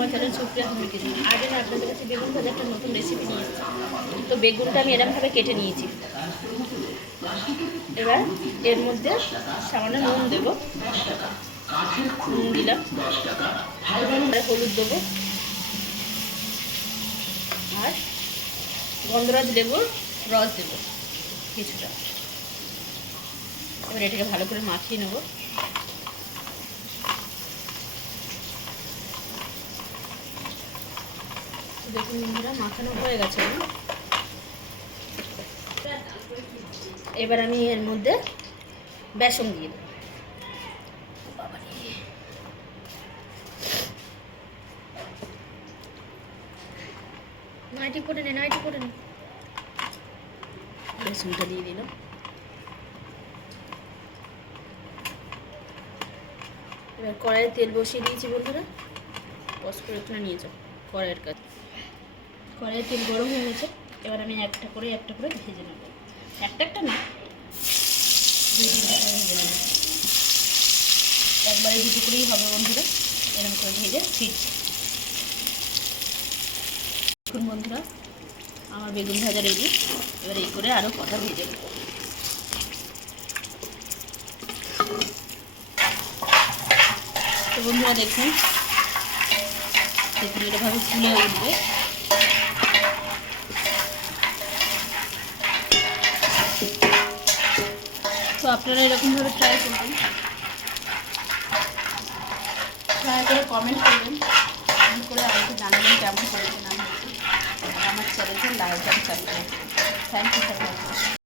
আমার চ্যানেল সুপ্রিয়া হুমকির। আজ আমি আপনাদের কাছে বেগুন ভাজা একটা নতুন রেসিপি নিয়ে এসেছি। তো বেগুনটা আমি এরকমভাবে কেটে নিয়েছি। এবার এর মধ্যে সামান্য নুন দেবো, নুন দিলাম, হলুদ দেবো আর গন্ধরাজ লেবুর রস দেবো কিছুটা। এবার এটাকে ভালো করে মাখিয়ে নেব। দেখুন বন্ধুরা, মাখানো হয়ে গেছে। এবার আমি এর মধ্যে বেসন দিয়ে দেবো। নাইটি করে নে, নাইটি করে নে। বেসনটা দিয়ে দিলাম। এবার কড়াইয়ে তেল বসিয়ে দিয়েছি বন্ধুরা, বস করে এখানে নিয়ে যাও কড়াইয়ের কাছে। কড়াইয়ে তেল গরম হয়ে গেছে। এবার আমি একটা করে ভেজে নেব। একটা না, দুই তিনটা করে ভেজে নেব। একবারে দুটো করেই হবে বন্ধুরা, এরকম করে ভেজে ফিরছি। দেখুন বন্ধুরা, আমার বেগুন ভাজা রেডি। এবার এই করে আরও কটা ভেজে নেব। তো বন্ধুরা দেখুন, এভাবে ফুলে উঠবে। তো আপনারা এরকমভাবে ট্রাই করবেন, ট্রাই করে কমেন্ট করবেন, কমেন্ট করে আমাকে জানাবেন কেমন করেছেন। আমি আমার চ্যানেলটা লাইক আর সাবস্ক্রাইব করুন। Thank you for watching.